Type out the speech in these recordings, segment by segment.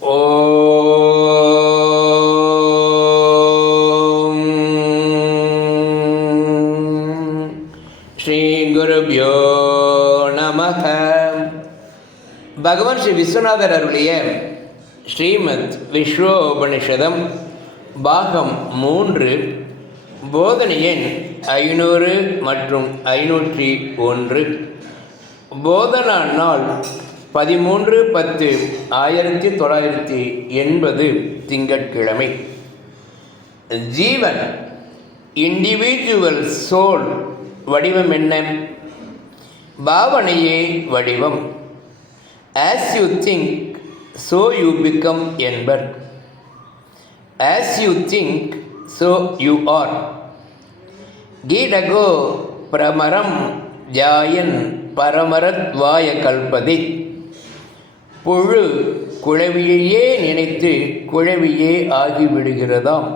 ஓம் ஸ்ரீ குருப்யோ நமக. பகவான் ஸ்ரீ விஸ்வநாதர் அருளிய ஸ்ரீமத் விஸ்வோபனிஷதம் பாகம் 3 போதனை எண் 500 மற்றும் 501. போதனா நாள் 13/10/1980 திங்கட்கிழமை. ஜீவன் இண்டிவிஜுவல் சோல் வடிவம் என்ன? பாவனையே வடிவம். As you think so you become என்பர். As you think so you are. கீடகோ பிரமரம் ஜாயன் பரமரத்வாய கல்பதி. புழு குழவியையே நினைத்து குழவியே ஆகிவிடுகிறதாம்.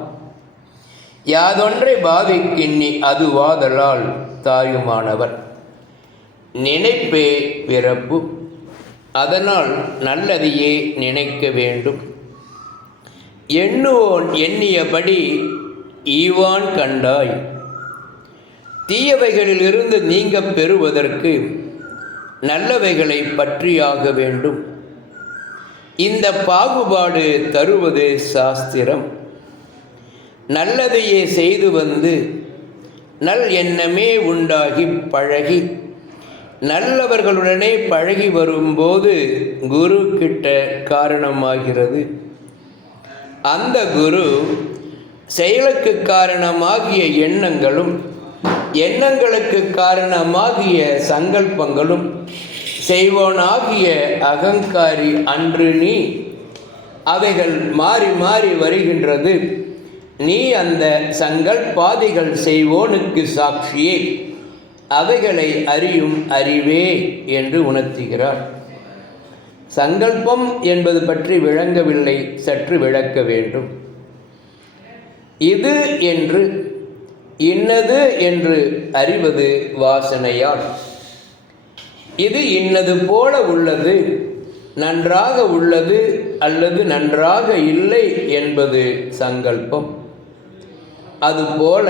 யாதொன்றை பாவிக்கின்னி அதுவாதலால் தாயுமானவர். நினைப்பே பிறப்பு. அதனால் நல்லதையே நினைக்க வேண்டும். எண்ணுவோன் எண்ணியபடி ஈவான் கண்டாய். தீயவைகளிலிருந்து நீங்க பெறுவதற்கு நல்லவைகளை பற்றியாக வேண்டும். இந்த பாகுபாடு தருவது சாஸ்திரம். நல்லதையே செய்து வந்து நல் எண்ணமே உண்டாகி பழகி நல்லவர்களுடனே பழகி வரும்போது குரு கிட்ட காரணமாகிறது. அந்த குரு செயலுக்கு காரணமாகிய எண்ணங்களும் எண்ணங்களுக்கு காரணமாகிய சங்கல்பங்களும் செய்வோனாகிய அகங்காரி அன்று நீ. அவைகள் மாறி மாறி வருகின்றது. நீ அந்த சங்கல்பாதிகள் செய்வோனுக்கு சாட்சியே. அவைகளை அறியும் அறிவே என்று உணர்த்துகிறார். சங்கல்பம் என்பது பற்றி விளங்கவில்லை, சற்று விளக்க வேண்டும். இது என்று இன்னது என்று அறிவது வாசனையால். இது இன்னது போல உள்ளது, நன்றாக உள்ளது அல்லது நன்றாக இல்லை என்பது சங்கல்பம். அதுபோல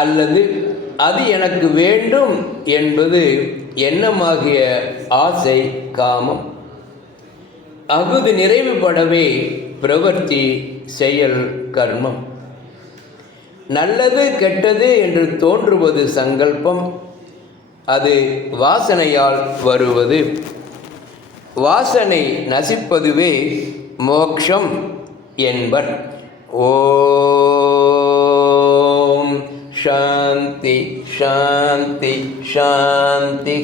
அல்லது அது எனக்கு வேண்டும் என்பது எண்ணமாகிய ஆசை, காமம். அகுது நிறைவுபடவே பிரவர்த்தி, செயல், கர்மம். நல்லது கெட்டது என்று தோன்றுவது சங்கல்பம். அது வாசனையால் வருவது. வாசனை நசிப்பதுவே மோக்ஷம் என்பர். ஓம் சாந்தி சாந்தி சாந்தி.